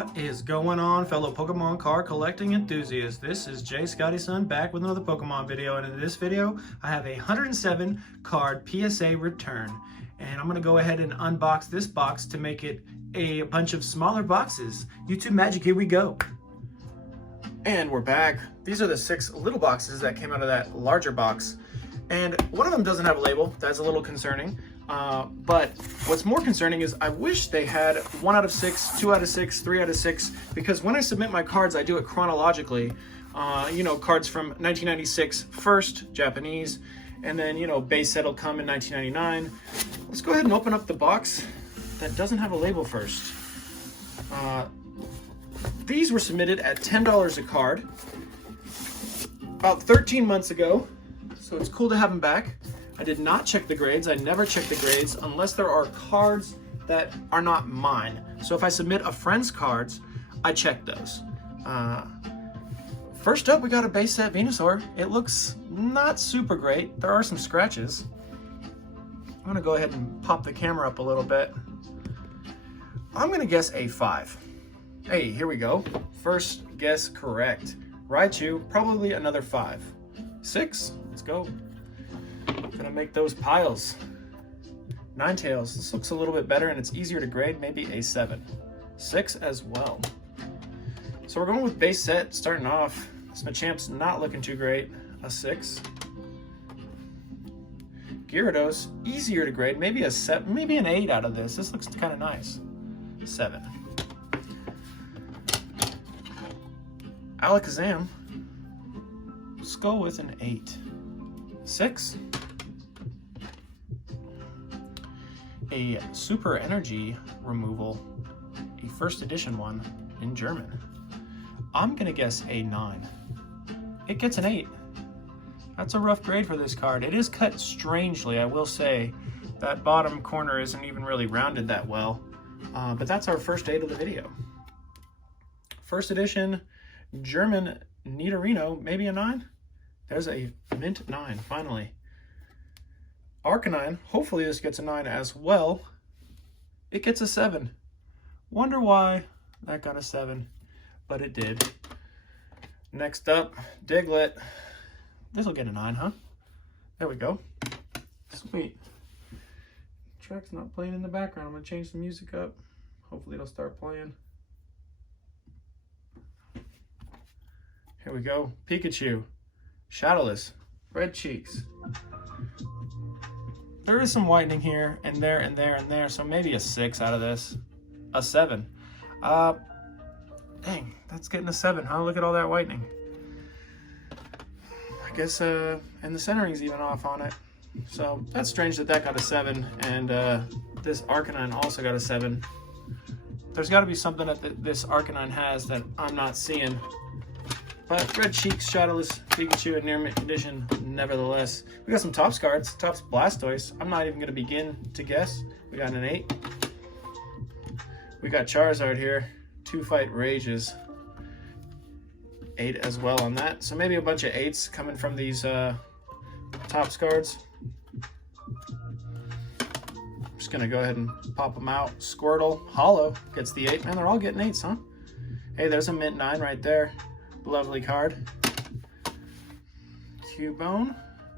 What is going on, fellow Pokemon card collecting enthusiasts? This is Jay Scotty's son back with another Pokemon video, and in this video I have a 107 card PSA return, and I'm gonna go ahead and unbox this box to make it a bunch of smaller boxes. YouTube magic, here we go. And we're back. These are the 6 little boxes that came out of that larger box, and one of them doesn't have a label. That's a little concerning. But what's more concerning is I wish they had 1 out of 6, 2 out of 6, 3 out of 6, because when I submit my cards, I do it chronologically. You know, cards from 1996 first, Japanese, and then, you know, base set will come in 1999. Let's go ahead and open up the box that doesn't have a label first. These were submitted at $10 a card about 13 months ago, so it's cool to have them back. I did not check the grades. I never check the grades unless there are cards that are not mine. So if I submit a friend's cards, I check those. First up, we got a base set Venusaur. It looks not super great. There are some scratches. I'm gonna go ahead and pop the camera up a little bit. I'm gonna guess a 5. Hey, here we go. First guess correct. Raichu, probably another 5. 6, let's go. Gonna make those piles. Ninetales, this looks a little bit better and it's easier to grade, maybe a 7. 6 as well. So we're going with base set, starting off. This Machamp's not looking too great. A 6. Gyarados, easier to grade, maybe a 7, maybe an 8 out of this. This looks kind of nice. 7. Alakazam, let's go with an 8. 6. A super energy removal, a first edition one in German. I'm gonna guess a 9. It gets an 8. That's a rough grade for this card. It is cut strangely, I will say. That bottom corner isn't even really rounded that well, but that's our first 8 of the video. First edition German Nidorino, maybe a 9? There's a mint 9, finally. Arcanine, hopefully this gets a 9 as well. It gets a 7. Wonder why that got a 7, but it did. Next up, Diglett. This will get a 9, huh? There we go. Sweet. Track's not playing in the background. I'm gonna change the music up. Hopefully it'll start playing. Here we go. Pikachu. Shadowless. Red cheeks. There is some whitening here, and there, and there, and there, so maybe a 6 out of this. A 7. Dang, that's getting a 7, huh? Look at all that whitening. I guess, and the centering's even off on it. So, that's strange that that got a 7, and this Arcanine also got a 7. There's got to be something that this Arcanine has that I'm not seeing. But Red Cheeks, Shadowless, Pikachu, and Near Mint Condition, nevertheless. We got some Topps cards. Topps Blastoise. I'm not even going to begin to guess. We got an 8. We got Charizard here. 2 Fight Rages. 8 as well on that. So maybe a bunch of 8s coming from these Topps cards. I'm just going to go ahead and pop them out. Squirtle, Hollow, gets the 8. Man, they're all getting 8s, huh? Hey, there's a mint 9 right there. Lovely card. Cubone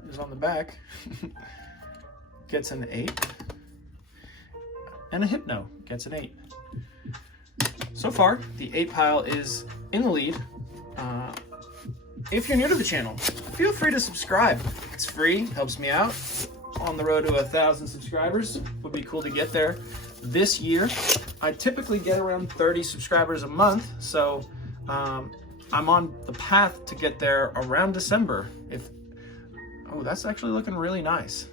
is on the back. Gets an 8. And a Hypno gets an 8. So far, the 8 pile is in the lead. If you're new to the channel, feel free to subscribe. It's free, helps me out. On the road to 1,000 subscribers. Would be cool to get there this year. I typically get around 30 subscribers a month, so I'm on the path to get there around December. Oh, that's actually looking really nice.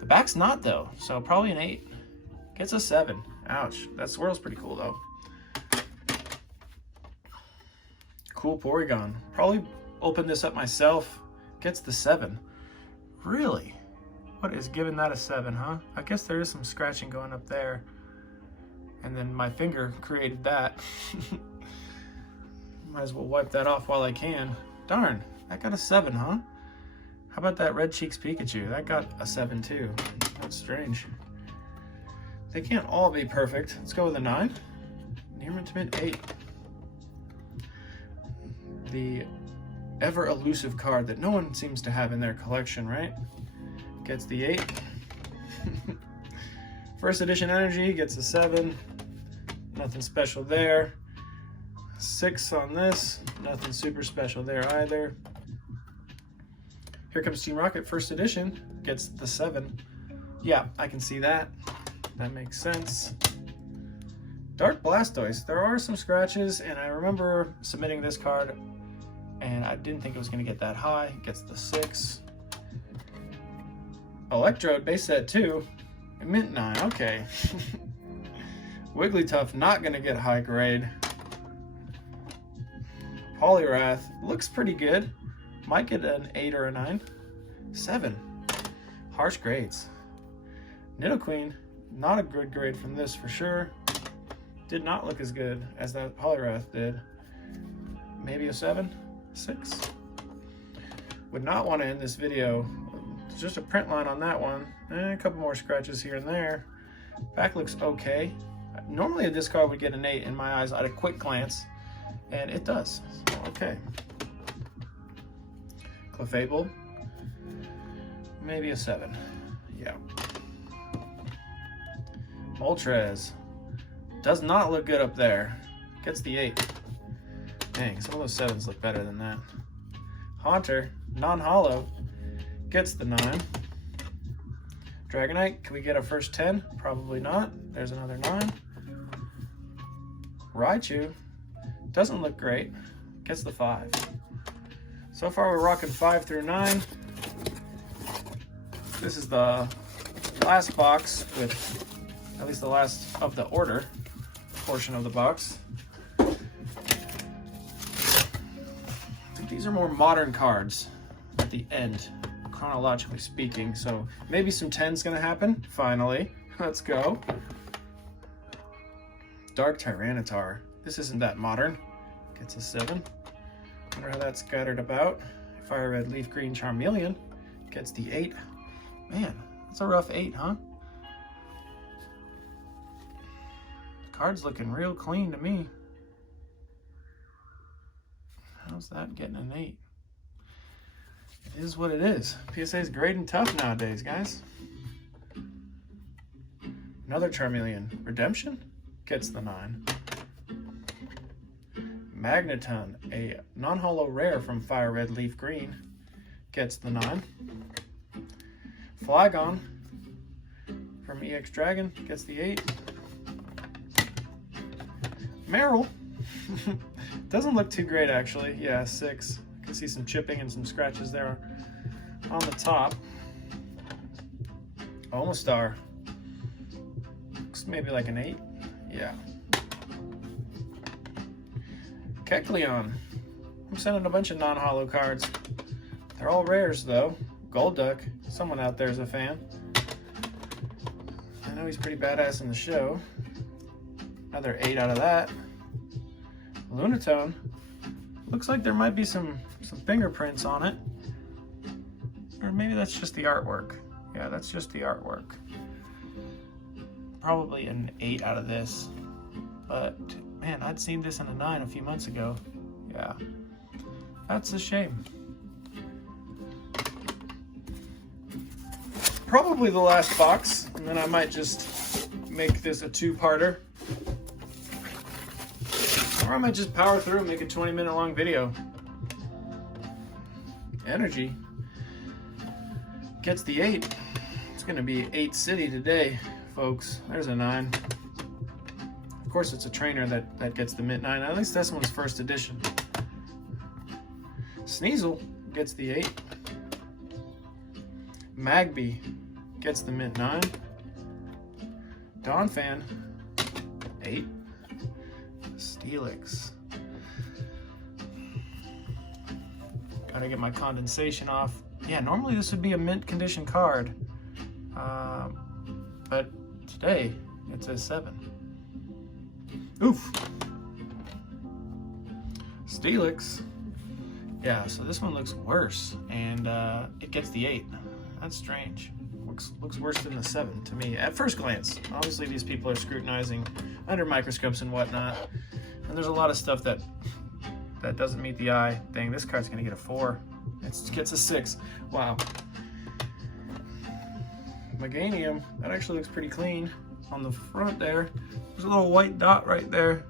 The back's not though, so probably an 8. Gets a 7. Ouch. That swirl's pretty cool though. Cool Porygon. Probably open this up myself. Gets the 7. Really? What is giving that a 7, huh? I guess there is some scratching going up there. And then my finger created that. Might as well wipe that off while I can. Darn, that got a 7, huh? How about that Red Cheeks Pikachu? That got a 7 too. That's strange. They can't all be perfect. Let's go with a 9. Near mint to mint 8. The ever elusive card that no one seems to have in their collection, right? Gets the 8. First edition energy gets a 7. Nothing special there. 6 on this. Nothing super special there either. Here comes Team Rocket first edition. Gets the 7. Yeah, I can see that. That makes sense. Dark Blastoise. There are some scratches, and I remember submitting this card, and I didn't think it was going to get that high. Gets the 6. Electrode, base set 2. Mint 9. Okay. Wigglytuff, not going to get high grade. Poliwrath, looks pretty good. Might get an 8 or a 9. 7. Harsh grades. Nidoqueen, not a good grade from this for sure. Did not look as good as that Poliwrath did. Maybe a 7, 6. Would not want to end this video. It's just a print line on that one. A couple more scratches here and there. Back looks okay. Normally this card would get an 8 in my eyes at a quick glance, and it does. So, okay. Clefable, maybe a 7. Yeah. Moltres does not look good up there. Gets the 8. Dang, some of those 7s look better than that. Haunter, non-hollow, gets the 9. Dragonite, can we get a first 10? Probably not. There's another 9. Raichu, doesn't look great. Gets the 5. So far we're rocking 5 through 9. This is the last box with at least the last of the order portion of the box. I think these are more modern cards at the end, chronologically speaking. So maybe some 10's gonna happen, finally. Let's go. Dark Tyranitar. This isn't that modern. Gets a 7. Wonder how that's scattered about. Fire Red Leaf Green Charmeleon gets the 8. Man, that's a rough 8, huh? The card's looking real clean to me. How's that getting an 8? It is what it is. PSA is great and tough nowadays, guys. Another Charmeleon. Redemption gets the 9. Magneton, a non-holo rare from Fire Red Leaf Green, gets the 9. Flygon from EX Dragon gets the 8. Meryl doesn't look too great actually. Yeah, 6. You can see some chipping and some scratches there on the top. Omastar looks maybe like an 8. Yeah. Kecleon. I'm sending a bunch of non-holo cards. They're all rares though. Golduck. Someone out there is a fan. I know he's pretty badass in the show. Another 8 out of that. Lunatone. Looks like there might be some fingerprints on it. Or maybe that's just the artwork. Yeah, that's just the artwork. Probably an 8 out of this. But man, I'd seen this in a 9 a few months ago. Yeah, that's a shame. Probably the last box, and then I might just make this a 2-parter. Or I might just power through and make a 20-minute long video. Energy gets the 8. It's gonna be 8 City today, folks. There's a 9. Of course, it's a trainer that gets the mint 9. At least this one's first edition. Sneasel gets the 8. Magby gets the mint 9. Donphan, 8. Steelix. Gotta get my condensation off. Yeah, normally this would be a mint condition card. But today, it's a 7. Oof. Steelix. Yeah, so this one looks worse, and it gets the 8. That's strange. looks worse than the 7 to me at first glance. Obviously, these people are scrutinizing under microscopes and whatnot, and there's a lot of stuff that doesn't meet the eye. Dang, this card's gonna get a 4. It gets a 6. Wow. Meganium, that actually looks pretty clean on the front there. There's a little white dot right there.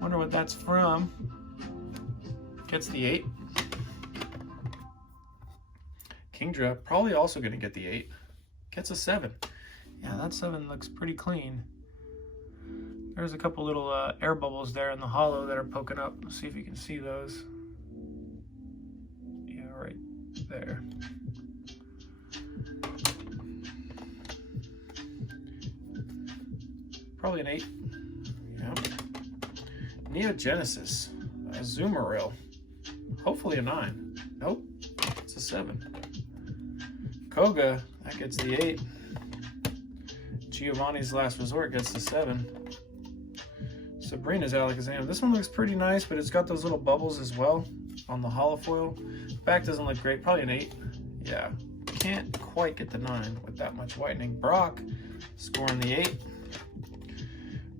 Wonder what that's from. Gets the 8. Kingdra, probably also gonna get the 8. Gets a 7. Yeah, that 7 looks pretty clean. There's a couple little air bubbles there in the hollow that are poking up. Let's see if you can see those. Yeah, right there. Probably an 8. Yep. Neogenesis, a Zoomeril. Hopefully a 9. Nope, it's a 7. Koga, that gets the 8. Giovanni's Last Resort gets the 7. Sabrina's Alakazam. This one looks pretty nice, but it's got those little bubbles as well on the hollow foil. Back doesn't look great. Probably an 8. Yeah. Can't quite get the 9 with that much whitening. Brock scoring the 8.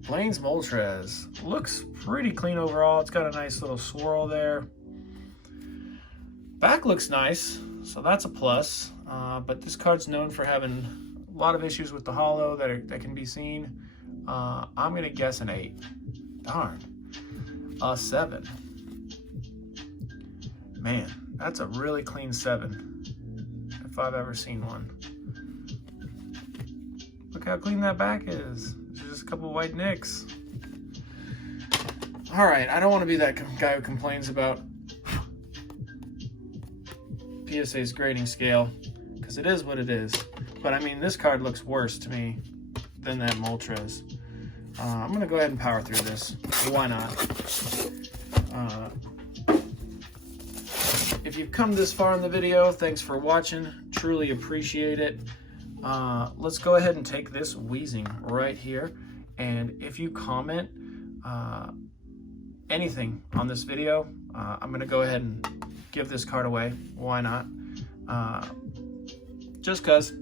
Blaine's Moltres. Looks pretty clean overall. It's got a nice little swirl there. Back looks nice, so that's a plus. But this card's known for having a lot of issues with the hollow that can be seen. I'm going to guess an 8. Darn. A 7. Man, that's a really clean 7, if I've ever seen one. Look how clean that back is. There's just a couple white nicks. All right, I don't want to be that guy who complains about PSA's grading scale, because it is what it is. But I mean, this card looks worse to me than that Moltres. I'm going to go ahead and power through this. Why not? If you've come this far in the video, thanks for watching. Truly appreciate it. Let's go ahead and take this Wheezing right here. And if you comment anything on this video, I'm going to go ahead and give this card away. Why not? Just because.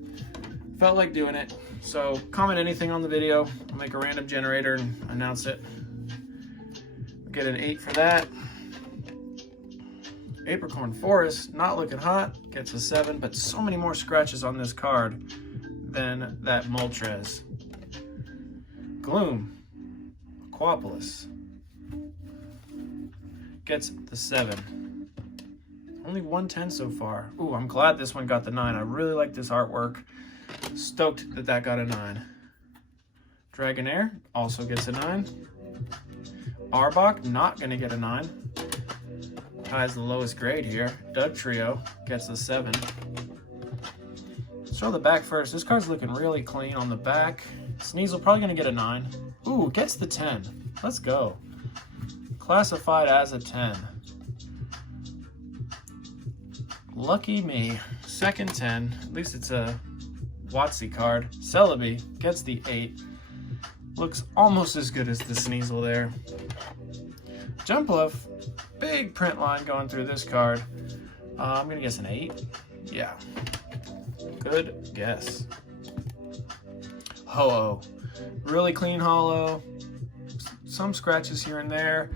Felt like doing it. So comment anything on the video. I'll make a random generator and announce it. Get an 8 for that. Apricorn Forest, not looking hot, gets a 7, but so many more scratches on this card than that Moltres. Gloom, Aquapolis, gets the 7. Only 110 so far. Ooh, I'm glad this one got the 9. I really like this artwork. Stoked that that got a 9. Dragonair also gets a 9. Arbok, not going to get a 9. Ties the lowest grade here. Doug Trio gets a 7. Let's show the back first. This card's looking really clean on the back. Sneasel probably going to get a 9. Ooh, gets the 10. Let's go. Classified as a 10. Lucky me. Second 10. At least it's a WotC card. Celebi gets the 8. Looks almost as good as the Sneasel there. Jumpluff, big print line going through this card. I'm going to guess an 8. Yeah. Good guess. Ho-Oh. Really clean hollow. Some scratches here and there.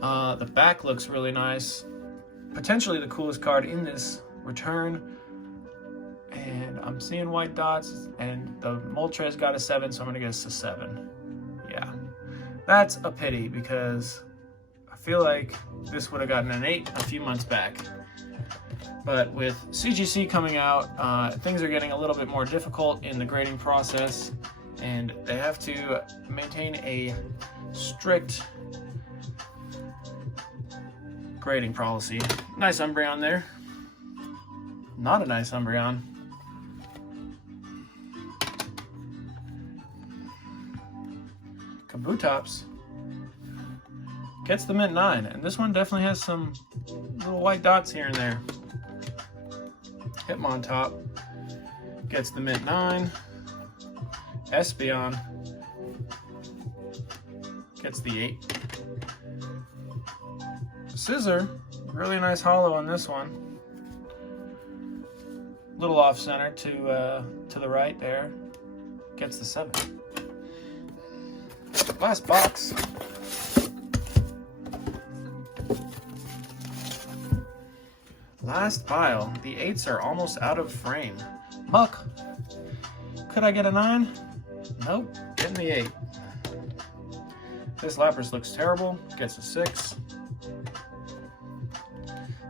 The back looks really nice. Potentially the coolest card in this return. And I'm seeing white dots, and the Moltres got a 7, so I'm going to guess a 7. Yeah. That's a pity, because I feel like this would have gotten an 8 a few months back. But with CGC coming out, things are getting a little bit more difficult in the grading process, and they have to maintain a strict grading policy. Nice Umbreon there. Not a nice Umbreon. Kabutops gets the mint 9, and this one definitely has some little white dots here and there. Hitmontop gets the mint 9. Espeon gets the 8. Scissor, really nice hollow on this one. Little off center to to the right there gets the 7. Last box. Last pile. The 8s are almost out of frame. Muck. Could I get a 9? Nope. Getting the 8. This Lapras looks terrible. Gets a 6.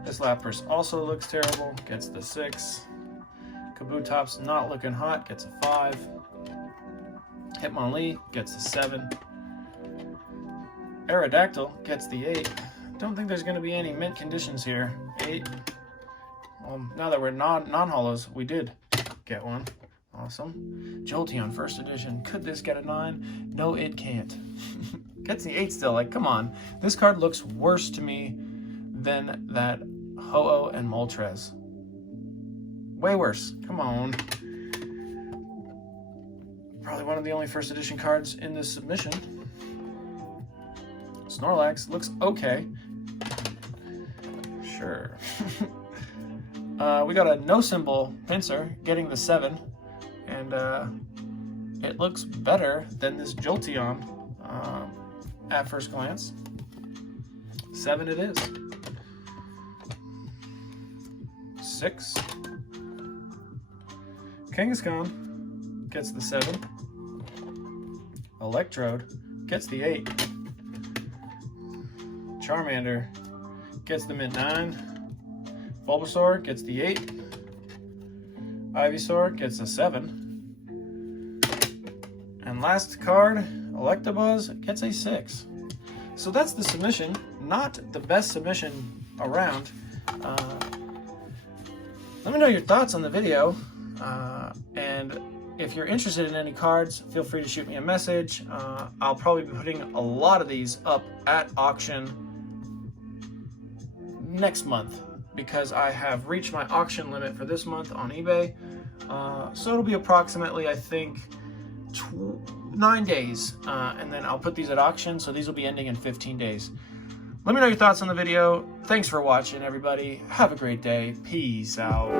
This Lapras also looks terrible. Gets the 6. Kabutops not looking hot. Gets a 5. Hitmonlee gets a 7. Aerodactyl gets the 8. Don't think there's going to be any mint conditions here. 8. Now that we're non-holos, we did get one. Awesome. Jolteon first edition. Could this get a 9? No, it can't. Gets the 8 still. Like, come on. This card looks worse to me than that Ho-Oh and Moltres. Way worse. Come on. Probably one of the only first edition cards in this submission. Snorlax looks okay. Sure. We got a no symbol Pinsir getting the 7, and it looks better than this Jolteon at first glance. 7 it is. 6. Kangaskhan gets the 7. Electrode gets the 8. Charmander gets the mint 9. Bulbasaur gets the 8. Ivysaur gets a 7. And last card, Electabuzz gets a 6. So that's the submission. Not the best submission around. Let me know your thoughts on the video. And if you're interested in any cards, feel free to shoot me a message. I'll probably be putting a lot of these up at auction next month, because I have reached my auction limit for this month on eBay. So it'll be approximately, I think, 9 days, and then I'll put these at auction, so these will be ending in 15 days. Let me know your thoughts on the video. Thanks for watching, everybody. Have a great day. Peace out.